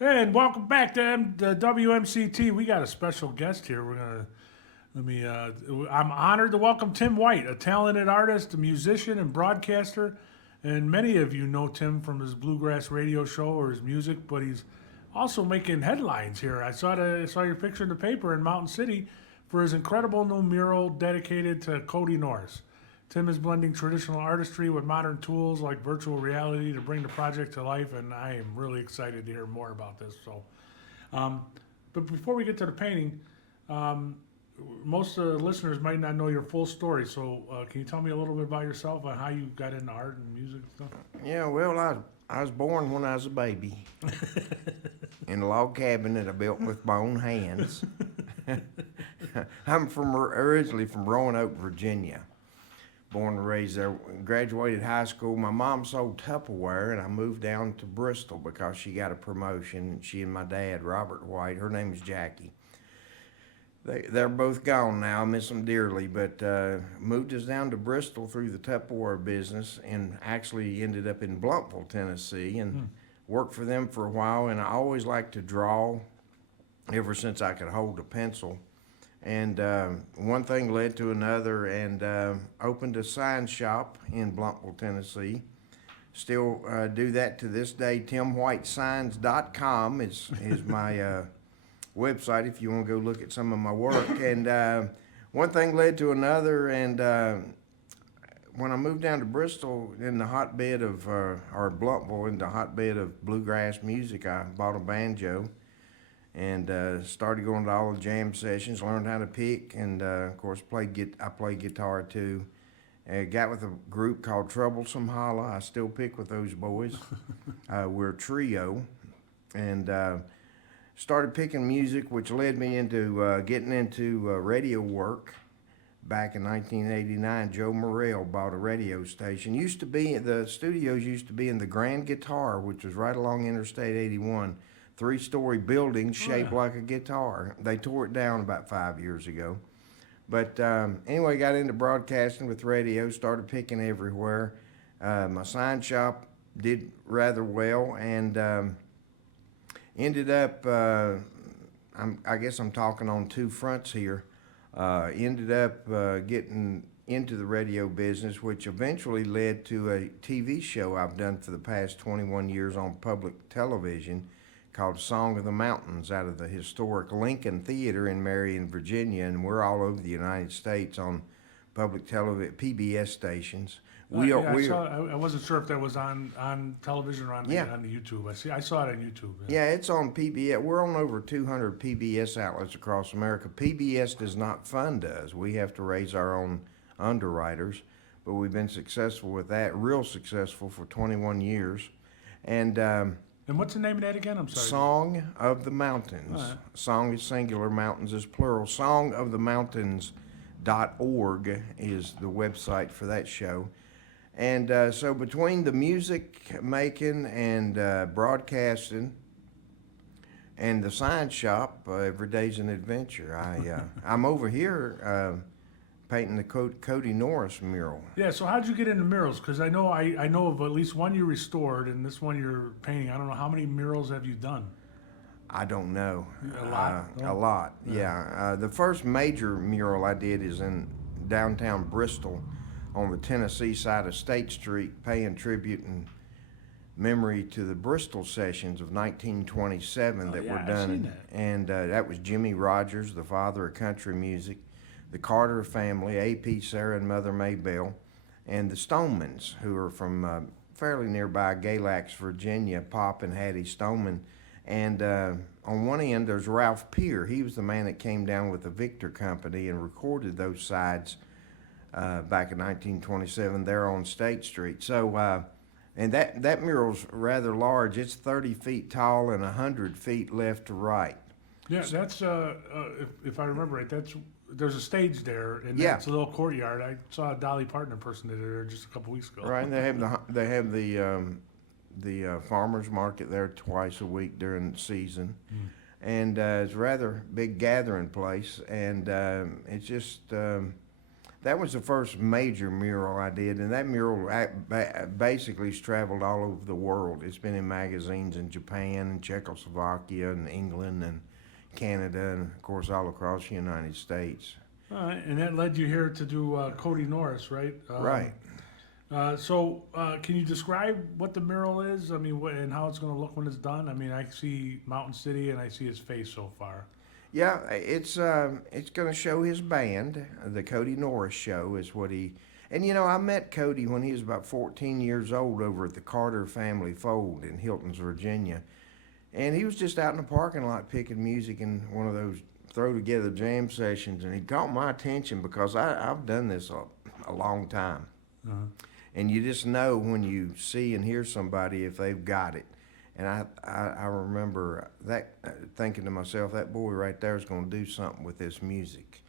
And welcome back to the WMCT. We got a special guest here. I'm honored to welcome Tim White, a talented artist, a musician, and broadcaster. And many of you know Tim from his Bluegrass radio show or his music, but he's also making headlines here. I saw your picture in the paper in Mountain City for his incredible new mural dedicated to Kody Norris. Tim is blending traditional artistry with modern tools like virtual reality to bring the project to life, and I am really excited to hear more about this. But before we get to the painting, most of the listeners might not know your full story. So can you tell me a little bit about yourself and how you got into art and music and stuff? Yeah, well, I was born when I was a baby in a log cabin that I built with my own hands. I'm originally from Roanoke, Virginia. Born and raised there, graduated high school. My mom sold Tupperware, and I moved down to Bristol because she got a promotion. She and my dad, Robert White, her name is Jackie. They're both gone now. I miss them dearly, but moved us down to Bristol through the Tupperware business, and actually ended up in Blumpville, Tennessee, and worked for them for a while. And I always liked to draw ever since I could hold a pencil. And one thing led to another, and opened a sign shop in Blumpville, Tennessee. Still do that to this day. TimWhiteSigns.com is my website if you want to go look at some of my work. And one thing led to another, and when I moved down to Bristol in the hotbed of, or Blumpville, in the hotbed of bluegrass music, I bought a banjo. And started going to all the jam sessions, learned how to pick, and of course I played guitar too. Got with a group called Troublesome Holla. I still pick with those boys. We're a trio, and started picking music, which led me into getting into radio work. Back in 1989, Joe Mural bought a radio station. The studios used to be in the Grand Guitar, which was right along Interstate 81. 3-story building shaped like a guitar. They tore it down about 5 years ago. But anyway, got into broadcasting with radio, started picking everywhere. My sign shop did rather well, and ended up, I guess I'm talking on two fronts here, ended up getting into the radio business, which eventually led to a TV show I've done for the past 21 years on public television, called Song of the Mountains, out of the historic Lincoln Theater in Marion, Virginia, and we're all over the United States on public television, PBS stations. I wasn't sure if that was on television or on the YouTube. I saw it on YouTube. Yeah, it's on PBS. We're on over 200 PBS outlets across America. PBS does not fund us. We have to raise our own underwriters, but we've been successful with that, real successful for 21 years. And what's the name of that again? I'm sorry. Song of the Mountains. Right. Song is singular, mountains is plural. Songofthemountains.org is the website for that show. And so between the music making and broadcasting and the sign shop, every day's an adventure. I'm over here painting the Kody Norris mural. Yeah, so how'd you get into murals? Because I know of at least one you restored, and this one you're painting. I don't know, how many murals have you done? I don't know. A lot? A lot, yeah. The first major mural I did is in downtown Bristol on the Tennessee side of State Street, paying tribute and memory to the Bristol sessions of 1927 that were done. I've seen that. And that was Jimmy Rogers, the father of country music, the Carter family, A.P. Sarah and Mother Maybelle, and the Stonemans, who are from fairly nearby Galax, Virginia, Pop and Hattie Stoneman. And on one end, there's Ralph Peer. He was the man that came down with the Victor Company and recorded those sides back in 1927 there on State Street. So, and that mural's rather large. It's 30 feet tall and 100 feet left to right. Yeah, that's, if I remember right, there's a stage there, and it's a little courtyard. I saw a Dolly Parton impersonator there just a couple weeks ago. Right, and they have the farmers market there twice a week during the season, and it's a rather big gathering place, and it's just That was the first major mural I did, and that mural basically has traveled all over the world. It's been in magazines in Japan and Czechoslovakia and England and Canada and, of course, all across the United States. And that led you here to do Kody Norris, right? Right. So, can you describe what the mural is? I mean, and how it's going to look when it's done? I mean, I see Mountain City and I see his face so far. Yeah, it's going to show his band. The Kody Norris Show is what he. And you know, I met Kody when he was about 14 years old over at the Carter Family Fold in Hiltons, Virginia, and he was just out in the parking lot picking music in one of those throw together jam sessions, and he caught my attention because I've done this a long time, and you just know when you see and hear somebody if they've got it. And I remember that thinking to myself, that boy right there is going to do something with this music.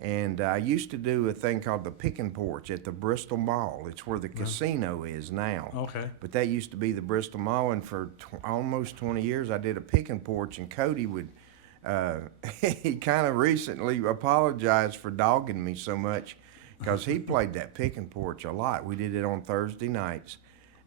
And I used to do a thing called the Pickin' Porch at the Bristol Mall. It's where the casino is now. Okay. But that used to be the Bristol Mall, and for almost 20 years I did a Pickin' Porch, and Kody would, he kind of recently apologized for dogging me so much because he played that Pickin' Porch a lot. We did it on Thursday nights.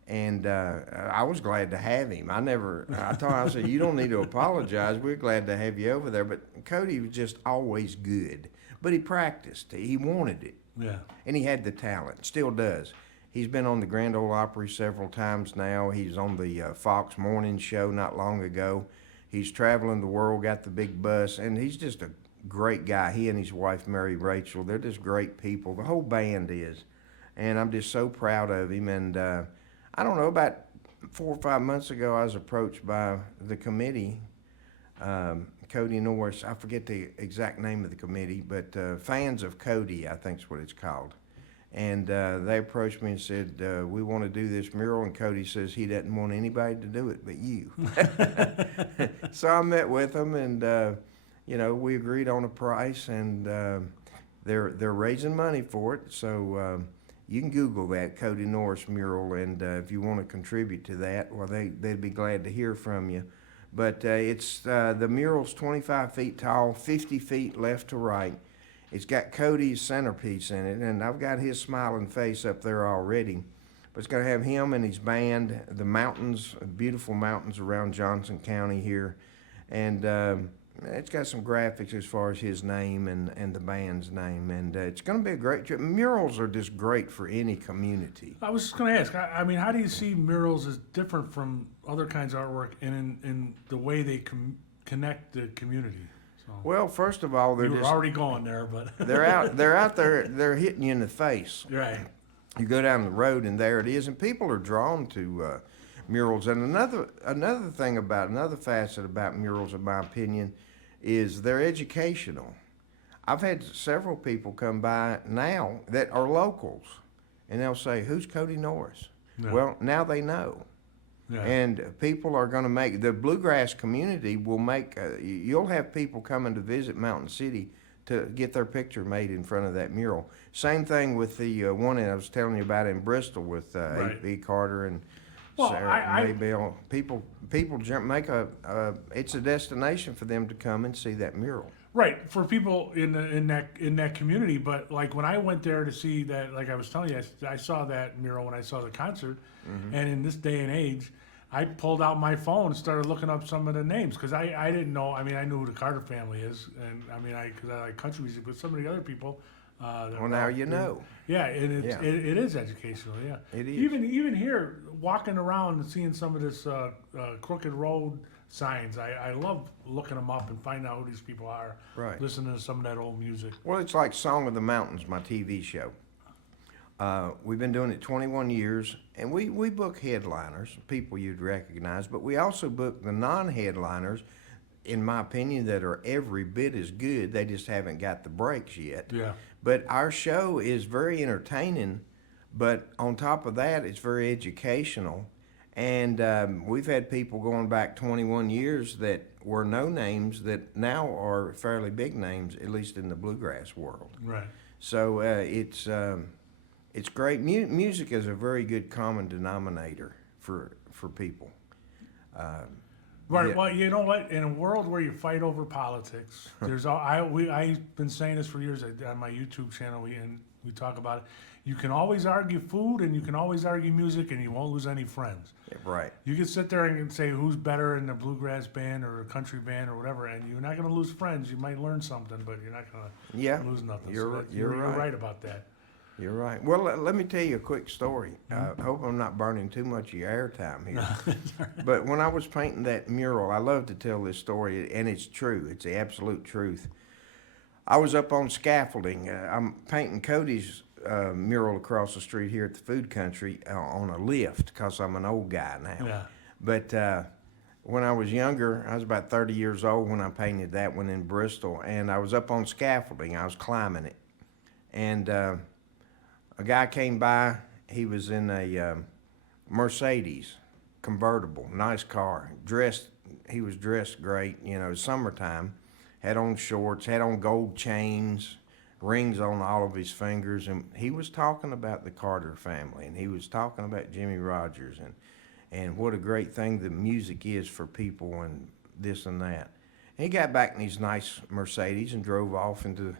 And I was glad to have him. I told him, I said, you don't need to apologize. We're glad to have you over there. But Kody was just always good. But he practiced. He wanted it. Yeah. And he had the talent, still does. He's been on the Grand Ole Opry several times now. He's on the Fox Morning Show not long ago. He's traveling the world, got the big bus, and he's just a great guy. He and his wife, Mary Rachel, they're just great people. The whole band is. And I'm just so proud of him. And I don't know, about 4 or 5 months ago, I was approached by the committee, Kody Norris. I forget the exact name of the committee, but Fans of Kody, I think is what it's called. And they approached me and said, we want to do this mural, and Kody says he doesn't want anybody to do it but you. So I met with them, and you know, we agreed on a price, and they're raising money for it. So you can Google that, Kody Norris mural, and if you want to contribute to that, well, they'd be glad to hear from you. But it's the mural's 25 feet tall, 50 feet left to right. It's got Kody's centerpiece in it, and I've got his smiling face up there already. But it's going to have him and his band, the mountains, beautiful mountains around Johnson County here, and it's got some graphics as far as his name and the band's name, and it's going to be a great trip. Murals are just great for any community. I was just going to ask, I mean, how do you see murals as different from other kinds of artwork and in the way they connect the community? So, well, first of all, you were already going there, but they're out there, they're hitting you in the face. right. You go down the road, and there it is, and people are drawn to murals. And another facet about murals, in my opinion, is they're educational. I've had several people come by now that are locals, and they'll say, "Who's Kody Norris?" Yeah. Well, now they know. Yeah. And people are going to make, the Bluegrass community will make, you'll have people coming to visit Mountain City to get their picture made in front of that mural. Same thing with the one that I was telling you about in Bristol with Right. A.B. Carter and Well, Sarah Maybell. People make it's a destination for them to come and see that mural. Right, for people in that community, but like when I went there to see that, like I was telling you, I saw that mural when I saw the concert, and in this day and age, I pulled out my phone and started looking up some of the names because I didn't know. I mean, I knew who the Carter family is, and I mean, because I like country music, but some of the other people. Well, now you know. Yeah, and it is educational. Yeah, it is. Even here, walking around and seeing some of this crooked road signs, I love looking them up and finding out who these people are. Right. Listening to some of that old music. Well, it's like Song of the Mountains, my TV show. We've been doing it 21 years, and we book headliners, people you'd recognize, but we also book the non-headliners, in my opinion, that are every bit as good. They just haven't got the breaks yet. Yeah. But our show is very entertaining, but on top of that, it's very educational. And we've had people going back 21 years that were no names that now are fairly big names, at least in the bluegrass world. Right. So it's great. Music is a very good common denominator for people. Right. Yeah. Well, you know what? In a world where you fight over politics, I've been saying this for years on my YouTube channel, and We talk about it. You can always argue food and you can always argue music, and you won't lose any friends. Yeah, right. You can sit there and say who's better in a bluegrass band or a country band or whatever, and you're not going to lose friends. You might learn something, but you're not going to Yeah, lose nothing. you're So you're you're right. right about that. You're right. Well, let me tell you a quick story. I hope I'm not burning too much of your airtime here. But when I was painting that mural, I love to tell this story, and it's true. It's the absolute truth. I was up on scaffolding. I'm painting Kody's mural across the street here at the food country on a lift because I'm an old guy now. Yeah. But when I was younger, I was about 30 years old when I painted that one in Bristol, and I was up on scaffolding. I was climbing it. And a guy came by. He was in a Mercedes convertible, nice car. He was dressed great, summertime. Had on shorts, had on gold chains, rings on all of his fingers, and he was talking about the Carter family, and he was talking about Jimmy Rogers, and what a great thing the music is for people, and this and that. And he got back in his nice Mercedes and drove off in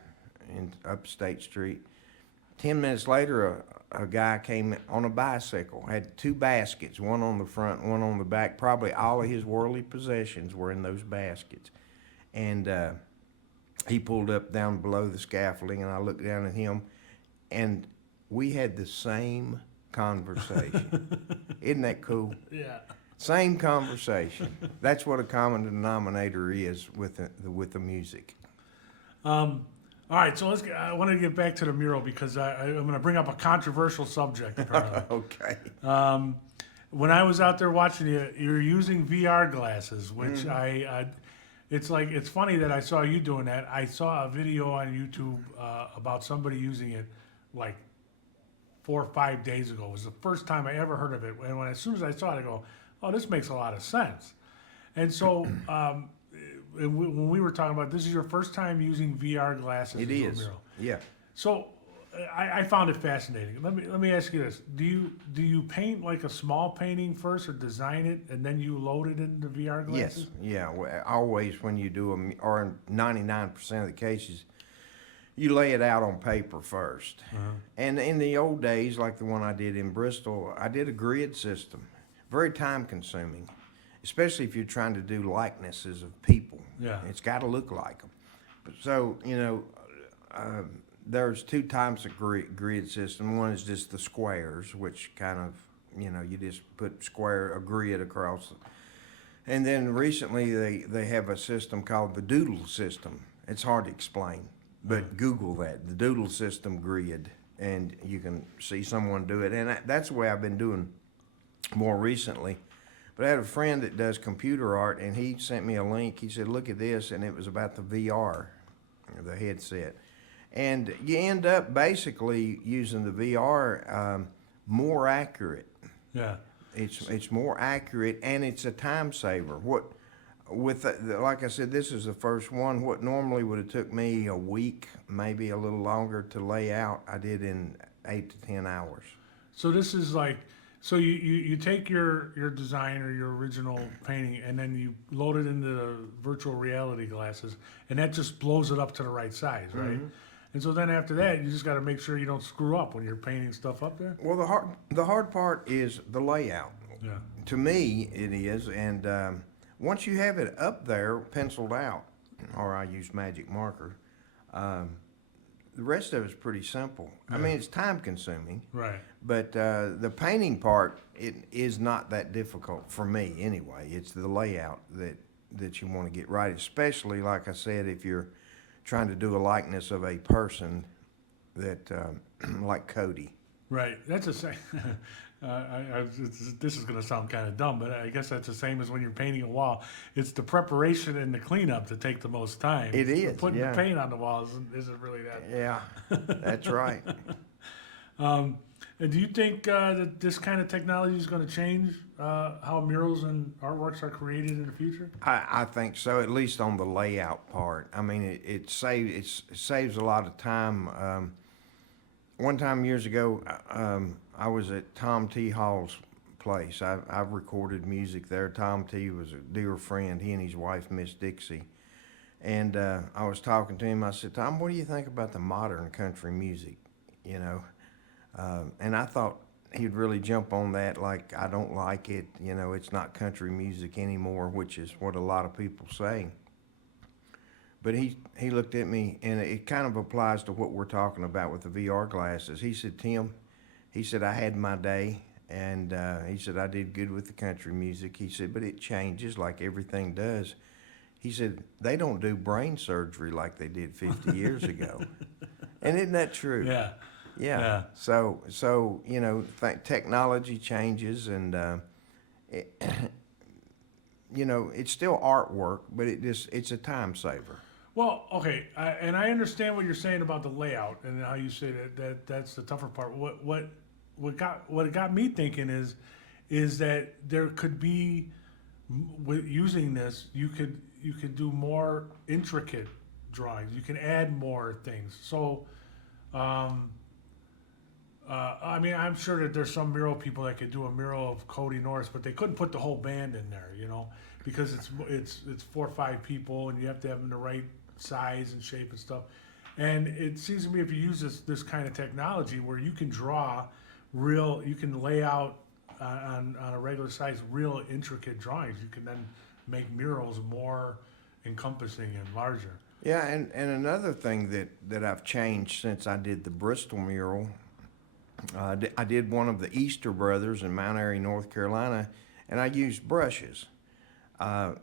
Upstate Street. 10 minutes later, a guy came on a bicycle, had two baskets, one on the front, one on the back. Probably all of his worldly possessions were in those baskets. And he pulled up down below the scaffolding, and I looked down at him, and we had the same conversation. Isn't that cool? Yeah. Same conversation. That's what a common denominator is with the music. All right, so I want to get back to the mural because I'm going to bring up a controversial subject. Apparently. Okay. When I was out there watching you, you're using VR glasses, which it's funny that I saw you doing that. I saw a video on YouTube about somebody using it like 4 or 5 days ago. It was the first time I ever heard of it. And as soon as I saw it, I go, oh, this makes a lot of sense. And so when we were talking about this is your first time using VR glasses. It to do a is. mural. Yeah. So I found it fascinating. Let me ask you this: Do you paint like a small painting first, or design it and then you load it into VR glasses? Yes. Yeah. Always when you do them, or in 99% of the cases, you lay it out on paper first. And in the old days, like the one I did in Bristol, I did a grid system. Very time consuming, especially if you're trying to do likenesses of people. Yeah. It's got to look like them. So, there's two types of grid system. One is just the squares, which kind of, you just put a grid across. And then recently they have a system called the doodle system. It's hard to explain, but Google that, the doodle system grid, and you can see someone do it. And that's the way I've been doing more recently. But I had a friend that does computer art, and he sent me a link. He said, look at this, and it was about the VR, the headset. And you end up basically using the VR more accurate. Yeah. It's more accurate, and it's a time saver. Like I said, this is the first one. What normally would have took me a week, maybe a little longer to lay out, I did in 8 to 10 hours. So this is like, so you take your design or your original painting and then you load it into the virtual reality glasses, and that just blows it up to the right size, right? And so then after that, you just got to make sure you don't screw up when you're painting stuff up there. Well, the hard part is the layout. Yeah. To me, it is, and once you have it up there, penciled out, or I use magic marker, the rest of it's pretty simple. I mean, it's time consuming. Right. But the painting part, it is not that difficult for me anyway. It's the layout that you want to get right, especially, like I said, if you're trying to do a likeness of a person that, like Kody. Right. That's the same. This is going to sound kind of dumb, but I guess that's the same as when you're painting a wall. It's the preparation and the cleanup that take the most time. It is. Putting yeah. the paint on the wall isn't really that. Yeah, that's right. And do you think that this kind of technology is going to change how murals and artworks are created in the future? I think so, at least on the layout part. I mean, it saves a lot of time. One time years ago, I was at Tom T. Hall's place. I've recorded music there. Tom T. was a dear friend. He and his wife, Miss Dixie. And I was talking to him. I said, Tom, what do you think about the modern country music? you know. And I thought he'd really jump on that, like, I don't like it, you know, it's not country music anymore, which is what a lot of people say. But he looked at me, and it kind of applies to what we're talking about with the VR glasses. He said, Tim, he said, I had my day, and he said, I did good with the country music. He said, but it changes like everything does. He said, they don't do brain surgery like they did 50 years ago. And isn't that true? Yeah. Yeah. Yeah. So you know, technology changes, and you know, it's still artwork, but it's a time saver. Well, okay, and I understand what you're saying about the layout and how you say that's the tougher part. What got me thinking is that there could be with using this, you could do more intricate drawings. You can add more things. So, I mean, I'm sure that there's some mural people that could do a mural of Kody Norris, but they couldn't put the whole band in there, you know, because it's 4 or 5 people, and you have to have them the right size and shape and stuff. And it seems to me if you use this kind of technology where you can draw you can lay out on a regular size real intricate drawings, you can then make murals more encompassing and larger. Yeah, and another thing that I've changed since I did the Bristol mural, I did one of the Easter Brothers in Mount Airy, North Carolina, and I used brushes.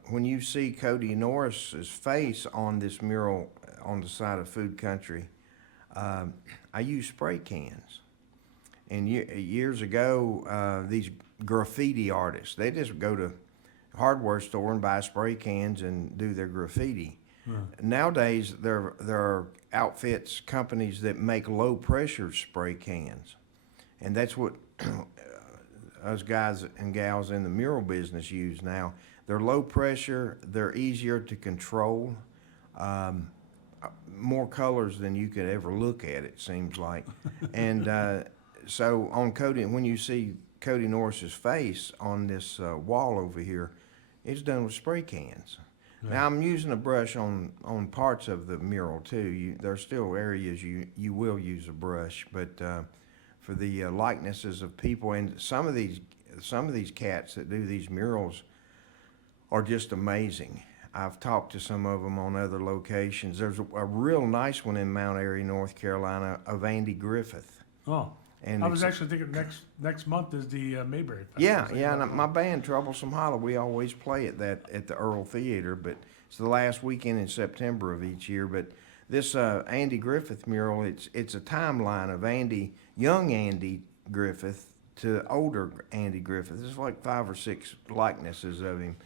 When you see Kody Norris's face on this mural on the side of Food Country, I use spray cans. And years ago, these graffiti artists, they just go to a hardware store and buy spray cans and do their graffiti. Nowadays, there are outfits, companies that make low pressure spray cans. And that's what us guys and gals in the mural business use now. They're low pressure, they're easier to control, more colors than you could ever look at, it seems like. And so on Kody, when you see Kody Norris's face on this wall over here, it's done with spray cans. Yeah. Now I'm using a brush on parts of the mural too. There's still areas you will use a brush, but for the likenesses of people, and some of these cats that do these murals are just amazing. I've talked to some of them on other locations. There's a real nice one in Mount Airy, North Carolina, of Andy Griffith. Oh, and I was actually thinking next month is the Mayberry Fest. Yeah. And my band, Troublesome Hollow, we always play at the Earl Theater, but it's the last weekend in September of each year. But this Andy Griffith mural, it's a timeline of young Andy Griffith to older Andy Griffith. There's like 5 or 6 likenesses of him.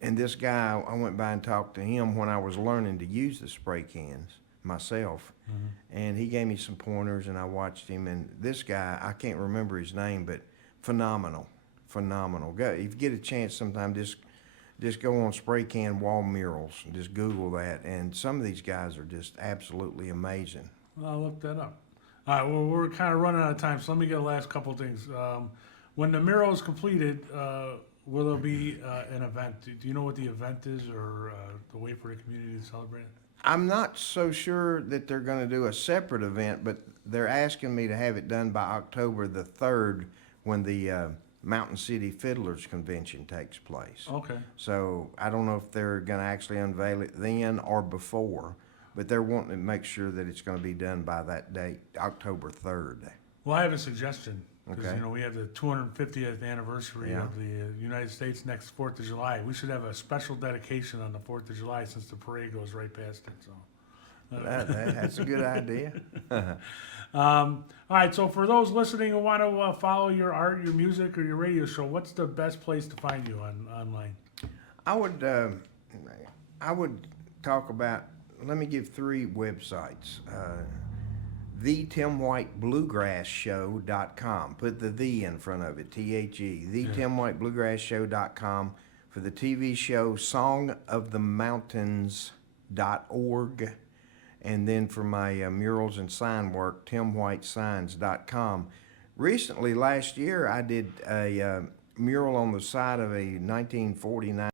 And this guy, I went by and talked to him when I was learning to use the spray cans myself. Mm-hmm. And he gave me some pointers, and I watched him. And this guy, I can't remember his name, but phenomenal. If you get a chance sometime, just go on spray can wall murals. Just Google that. And some of these guys are just absolutely amazing. Well, I'll look that up. All right, well, we're kind of running out of time, so let me get the last couple of things. When the mural is completed, will there be an event? Do you know what the event is, or the way for the community to celebrate it? I'm not so sure that they're going to do a separate event, but they're asking me to have it done by October the 3rd when the Mountain City Fiddlers Convention takes place. Okay. So I don't know if they're going to actually unveil it then or before, but they're wanting to make sure that it's going to be done by that date, October 3rd. Well, I have a suggestion. Because, Okay. you know, we have the 250th anniversary Yeah. of the United States next 4th of July. We should have a special dedication on the 4th of July since the parade goes right past it. So That's a good idea. all right, so for those listening who want to follow your art, your music, or your radio show, what's the best place to find you online? I would talk about, let me give 3 websites. The Tim White Bluegrass Show.com. Put the in front of it, THE. The Tim White Bluegrass Show.com. For the TV show, songofthemountains.org. And then for my murals and sign work, timwhitesigns.com. Recently, last year, I did a mural on the side of a 1949